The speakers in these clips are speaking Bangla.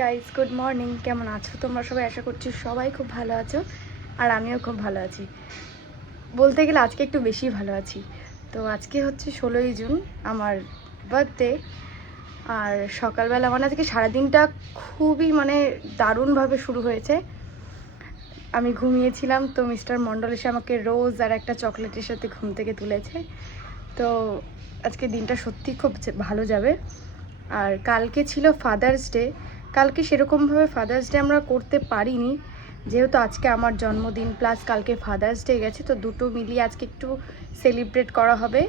Guys, good morning. কেমন আছো তোমরা সবাই? আশা করছি সবাই খুব ভালো আছো, আর আমিও খুব ভালো আছি। বলতে গেলে আজকে একটু বেশি ভালো আছি। তো আজকে হচ্ছে 16ই জুন, আমার বার্থডে। আর সকালবেলা আজকে সারাদিনটা খুবই দারুণভাবে শুরু হয়েছে। আমি ঘুমিয়েছিলাম, তো মিস্টার মণ্ডল এসে আমাকে রোজ আর একটা চকলেটের সাথে ঘুম থেকে তুলেছে। তো আজকে দিনটা সত্যি খুব ভালো যাবে। আর কালকে ছিল ফাদার্স ডে। কালকে সেরকমভাবে ফাদার্স ডে আমরা করতে পারিনি, যেহেতু আজকে আমার জন্মদিন প্লাস কালকে ফাদার্স ডে গেছে, তো দুটো মিলিয়ে আজকে একটু সেলিব্রেট করা হবে।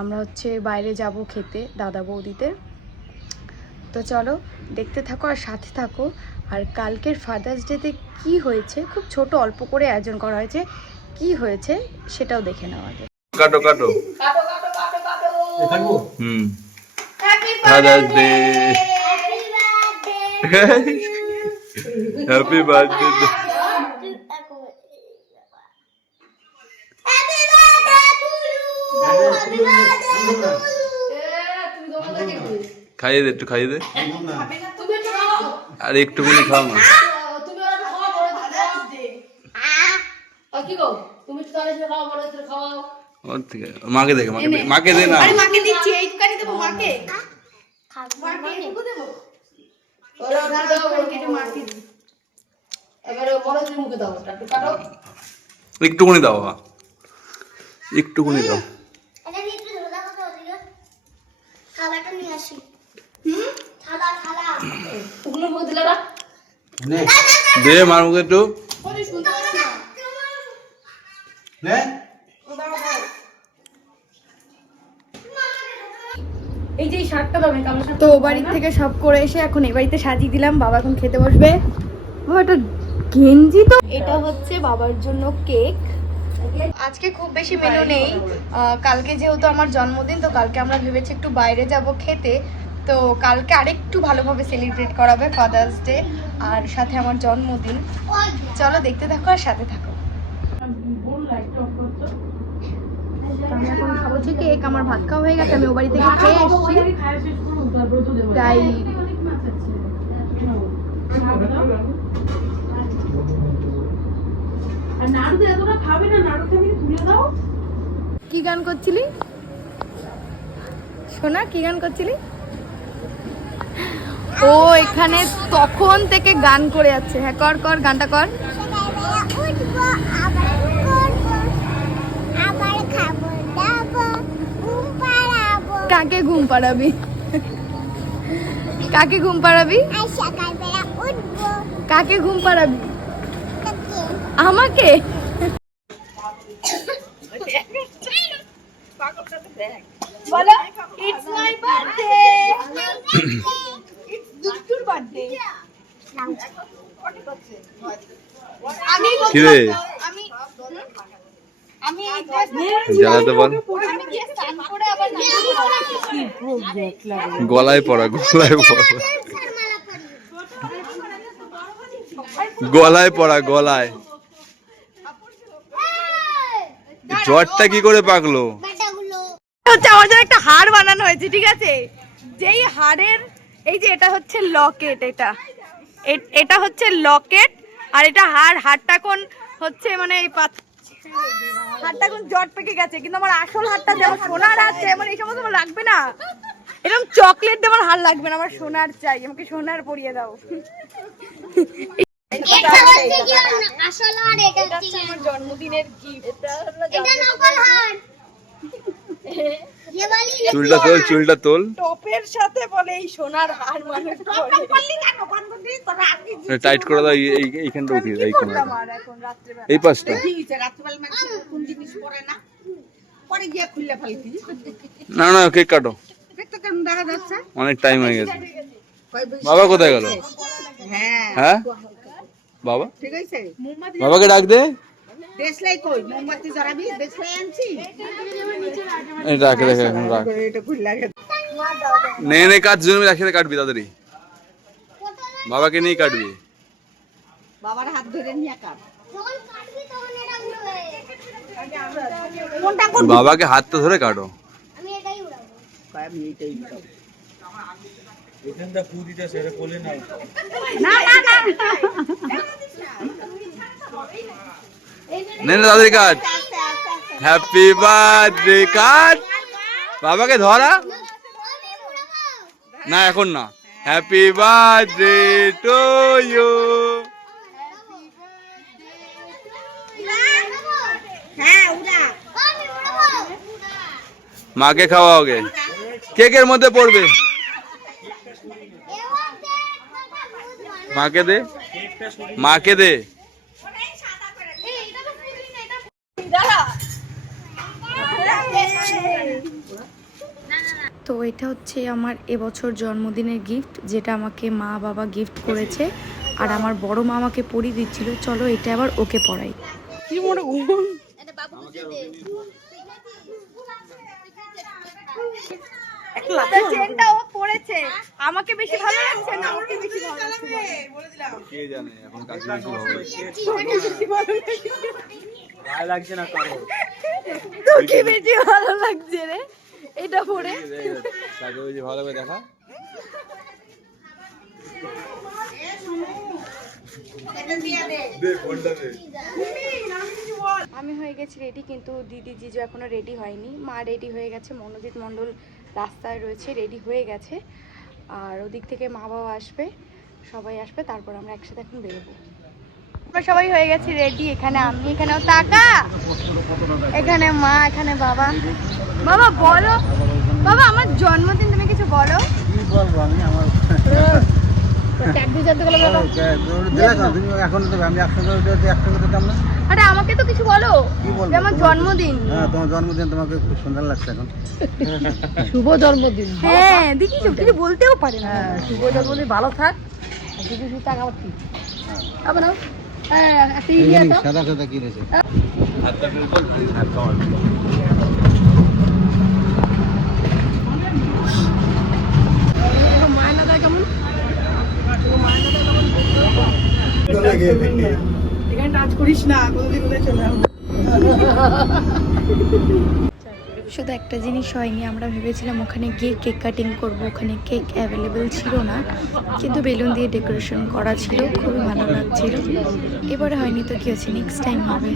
আমরা হচ্ছে বাইরে যাব খেতে দাদা বৌদিতে। তো চলো দেখতে থাকো আর সাথে থাকো। আর কালকের ফাদার্স ডেতে কী হয়েছে, খুব ছোট অল্প করে আয়োজন করা হয়েছে, কি হয়েছে সেটাও দেখে নেওয়া আগে। কাটো কাটো ফাদার্স ডে, হ্যাপি বার্থডে। খাইয়ে দে, একটু খাইয়ে দে, আর একটুখানি খাও না। মাকে দেখে, মাকে দে না। মাকে দিচ্ছি, এইটুকানি দেবো মাকে। একটুখানি দাও, একটুখানি দাও। দে মার মুখে একটু। তো বাড়ি থেকে সব করে এসে এখন এই বাড়িতে সাজিয়ে দিলাম। বাবা এখন খেতে বসবে। বাবা এটা গেঞ্জি, তো এটা হচ্ছে বাবার জন্য কেক। আজকে খুব বেশি মেনু নেই, কালকে যেহেতু আমার জন্মদিন, তো কালকে আমরা ভেবেছি একটু বাইরে যাব খেতে। তো কালকে আরেকটু ভালোভাবে সেলিব্রেট করাবে ফাদার্স ডে আর সাথে আমার জন্মদিন। চলো দেখতে থাকো আর সাথে থাকো। আমি এখন খাবো হচ্ছে কেক। আমার ভাত খাওয়া হয়ে গেছে, আমি ও বাড়ি থেকে খেয়ে এসেছি, তাই কি গান করছিলি সোনা? কি গান করছিলি? ও এখানে তখন থেকে গান করে যাচ্ছে। হ্যাঁ কর কর, গানটা কর। কাকে ঘুম পাড়াবি? কাকে ঘুম পাড়াবি? কাকে ঘুম পাড়াবি? আমাকে? বলো ইটস মাই বার্থডে। ইটস দুষ্টুর বার্থডে। আমি আমি জ্বালাতে বল। গলায় পড়া, গলায় পড়া, গলায় পড়া, গলায়। জ্বরটা কি করে পাকলো? হচ্ছে আমার জন্য একটা হার বানানো হয়েছে, ঠিক আছে? যেই হারের এই যে এটা হচ্ছে লকেট, এটা হচ্ছে লকেট, আর এটা হারটা কোন হচ্ছে এই হারটা কোন জট পেকে গেছে, কিন্তু আমার আসল হারটা যেমন সোনার হার চাই, আমার এই সমস্ত আমার লাগবে না। এরকম চকলেট দিয়ে আমার হার লাগবে না, আমার সোনার চাই। আমাকে সোনার পরিয়ে দাও। আমার জন্মদিনের গিফট। চুলটা তোল, চুলটা তোল। টপের সাথে বলে এই সোনার হার মানুষ টাইট করে দাও, এইখানটা উঠিয়ে দাও, এই পাশটা। না না, কেক কাটো, অনেক টাইম হয়ে গেছে। বাবা কোথায় গেল? হ্যাঁ বাবা, বাবাকে ডাক দে। নে নে, কাট, জমি একসাথে কাটবি তাড়াতাড়ি। বাবাকে নিয়ে কাটবি। বাবার হাত ধরে নিয়ে কাট। বাবাকে হাতটা ধরে কাটো। নে না দাদির কাজ। Happy birthday cut. বাবাকে ধরা না, এখন না। Happy birthday to you. মাকে খাওয়াওগে। কেকের মধ্যে পড়বে। মাকে দে, মাকে দে। তো এটা হচ্ছে আমার এবছর জন্মদিনের গিফট, যেটা আমাকে মা বাবা গিফট করেছে। আর আমার বড় মা আমাকে পরিয়ে দিচ্ছিল। চলো এটা আবার ওকে পড়াই। কি মনে চেনটা ও পড়েছে, আমাকে বেশি ভালো লাগছে না ওকে বেশি ভালো লাগছে বলে দিলাম। কে জানে এখন কাকে বেশি ভালো লাগছে। ভালো লাগছে না কারো, তোকে বেশি ভালো লাগছে রে এটা পড়ে। কাকে বেশি ভালো হবে দেখা। আমি হয়ে গেছি রেডি, কিন্তু দিদি জিজু এখনো রেডি হয়নি। মা রেডি হয়ে গেছে, মনোজিৎ মণ্ডল রাস্তায় রয়েছে, রেডি হয়ে গেছে। আর ওদিক থেকে মা বাবা আসবে, সবাই আসবে, তারপর আমরা একসাথে এখন বেরোবো। আমরা সবাই হয়ে গেছি রেডি। এখানে আমি, এখানেও টাকা, এখানে মা, এখানে বাবা। বাবা বলো, বাবা আমার জন্মদিন, তুমি কিছু বলো। কি বলবো আমি, আমার এখন তো আমি একসঙ্গে দিতাম না। আরে আমাকে তো কিছু বলো, কি বলবো? যে আমার জন্মদিন। হ্যাঁ, তোমার জন্মদিন, তোমাকে খুব সুন্দর লাগছে এখন। শুভ জন্মদিন। হ্যাঁ দেখি তো কিছু বলতেও পারে না। শুভ জন্মদিন, ভালো থাক। কিছু টাকা পাচ্ছি আবার নাও। হ্যাঁ, একটা ইয়ে দাও। সাদা সাদা কি রয়েছে? মায়নাদা কেমন? এখানে টাচ করিস না, কোথায় কোথায় চলে যাবো। শুধু একটা জিনিস হয়নি, আমরা ভেবেছিলাম ওখানে গিয়ে কেক কাটিং করব, ওখানে কেক অ্যাভেলেবেল ছিল না, কিন্তু বেলুন দিয়ে ডেকোরেশন করা ছিল, খুবই ভালো লাগছিল। এবারে হয়নি তো কি হচ্ছে, নেক্সট টাইম হবে।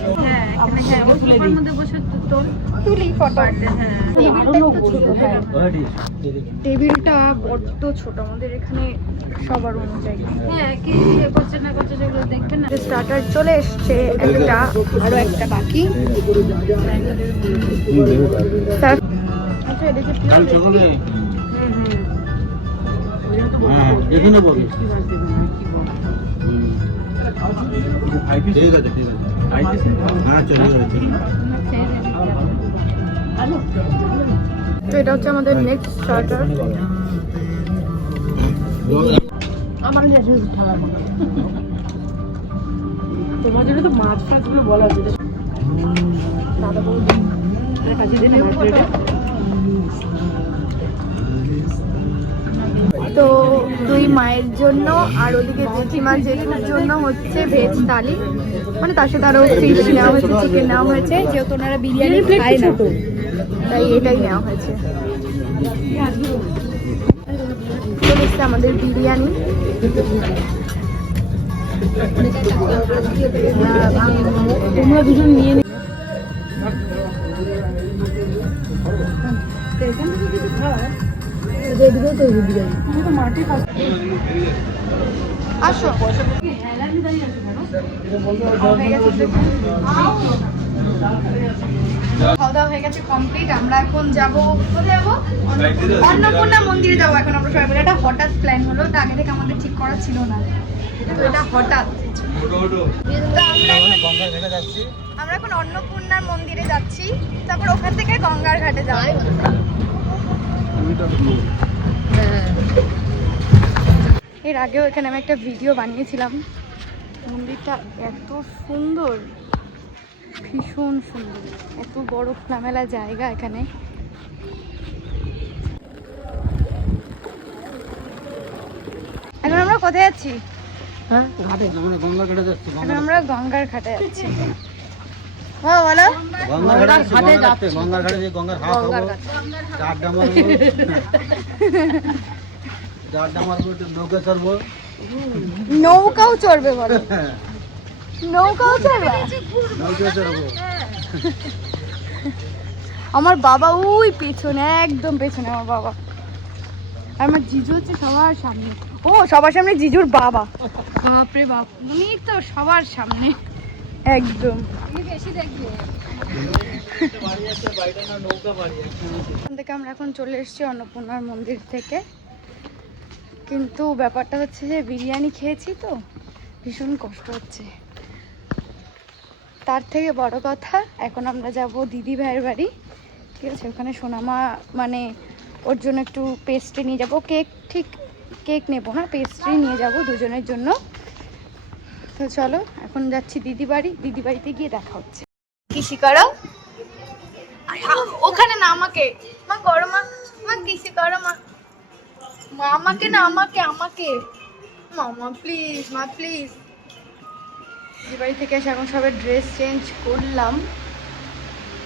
টেবিলটা বড্ড ছোট আমাদের এখানে সবার অনুযায়ী। স্টার্টার চলে এসছে একটা, আরো একটা বাকি। আচ্ছা এটা কি ঠিক আছে, ঠিক আছে। হ্যাঁ, চলে যাচ্ছে। তো এটা হচ্ছে আমাদের নেক্সট স্টার্টার। আমার তোমার জন্য তো মাছ ফাছ গুলো বলা হচ্ছে। দাদা বলুন কাজে দিন। তো দুই মায়ের জন্য আর ওদিকে জেঠিমা জেঠুর জন্য হচ্ছে ভেজ থালি, মানে তার সাথে আরো ফিশ নেওয়া হয়েছে, চিকেন নেওয়া হয়েছে, যেহেতু ওনারা বিরিয়ানি খায় না তাই এটাই নেওয়া হয়েছে। চলে এসছে আমাদের বিরিয়ানি। তোমরা দুজন নিয়ে নি। আসো খাওয়া দাওয়া হয়ে গেছে কমপ্লিট। আমরা এখন যাবো, কোথায় যাবো? অন্নপূর্ণা মন্দিরে যাবো এখন আমরা সবাই মিলে। এটা হঠাৎ প্ল্যান হলো, তো আগে থেকে আমাদের ঠিক করা ছিল না, তো এটা হঠাৎ। আমরা এখন অন্নপূর্ণার মন্দিরে যাচ্ছি, তারপর ওখান থেকে গঙ্গার ঘাটে যাবো। এর আগেও এখানে আমি একটা ভিডিও বানিয়েছিলাম। মন্দিরটা এত সুন্দর, ভীষণ সুন্দর, এত বড় খোলামেলা জায়গা এখানে। এখন আমরা কোথায় যাচ্ছি? হ্যাঁ, ঘাটে। আমরা গঙ্গার ঘাটে যাচ্ছি। এখন আমরা গঙ্গার ঘাটে যাচ্ছি। হ্যাঁ বলো। গঙ্গার ঘাটে যাচ্ছি। গঙ্গার ঘাটে যে গঙ্গার হাওয়া খাবো, আড্ডা মারবো। চারটা মারবো একটু নৌকা চড়বো। নৌকাও চড়বে বলো? নৌকাও চড়বে? নৌকা চড়বো। আমার বাবা ওই পেছনে, একদম পেছনে আমার বাবা। আর আমার জিজু হচ্ছে সবার সামনে। ও সবার সামনে জিজুর বাবা, বাপরে বাপ, উনি তো সবার সামনে একদম। এখান থেকে আমরা এখন চলে এসেছি অন্নপূর্ণার মন্দির থেকে, কিন্তু ব্যাপারটা হচ্ছে যে বিরিয়ানি খেয়েছি তো ভীষণ কষ্ট হচ্ছে। তার থেকে বড় কথা, এখন আমরা যাব দিদি ভাইয়ের বাড়ি, ঠিক আছে? ওখানে সোনামা মানে ওর জন্য একটু পেস্ট্রি নিয়ে যাব, কেক নেবো না, পেস্ট্রি নিয়ে যাব দুজনের জন্য। তো চলো এখন যাচ্ছি দিদি বাড়িতে গিয়ে দেখা হচ্ছে। কিসি করো ওখানে না, আমাকে মা করো, মা কিসি করো, মা আমাকে না, আমাকে মামা প্লিজ, মা প্লিজ। দিদি বাড়ি থেকে এসে এখন সবে ড্রেস চেঞ্জ করলাম,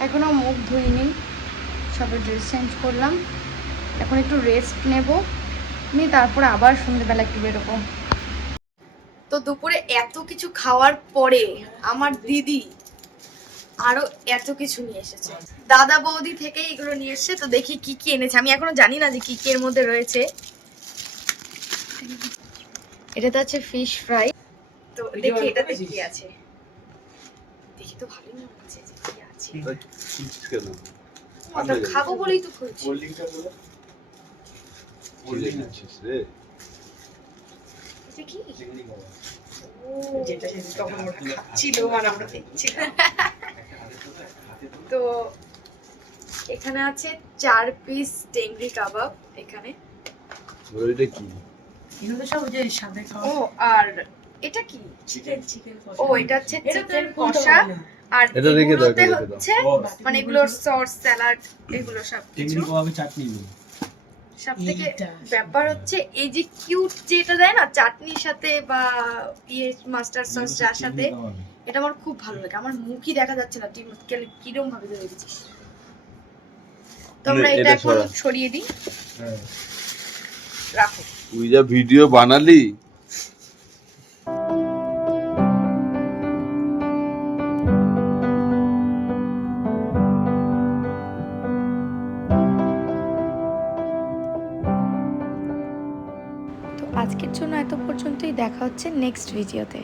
এখনো মুখ ধুইনি, সবে ড্রেস চেঞ্জ করলাম। এখন একটু রেস্ট নেব, নিয়ে তারপরে আবার সন্ধ্যেবেলা একটু বেরোবো। তো দুপুরে এত কিছু খাওয়ার পরে আমার দিদি আরো এত কিছু নিয়ে এসেছে, দাদা বৌদি থেকে এগুলো নিয়ে এসেছে। তো দেখি কি কি এনেছে, আমি এখনো জানি না যে কি কি এর মধ্যে রয়েছে। এটাতে আছে ফিশ ফ্রাই, তো দেখি এটাতে কি আছে। দেখি তো ভালোই মনে হচ্ছে যে কি আছে। ওটা খাবো বলেই তো খুঁজছি। এটা কি? তো এখানে আছে 4 পিস টেংরি কাবাব। এখানে ও, আর এটা কি? ও এটা হচ্ছে চিকেন কষা, আর এগুলোতে হচ্ছে মানে এগুলোর সস, স্যালাড, এগুলো সব কিছু। সব থেকে ব্যাপার হচ্ছে এই যে কিউট যেটা দেয় না চাটনির সাথে বা মাস্টার্ড সস যার সাথে, এটা আমার খুব ভালো লাগে। আমার মুখই দেখা যাচ্ছে না তুই কিরম ভাবে ধরে রেখেছিস। তো আমরা এটা এখন সরিয়ে দিই, রাখো। তুই যা ভিডিও বানালি, তো আজকের জন্য এত পর্যন্তই, দেখা হচ্ছে নেক্সট ভিডিওতে।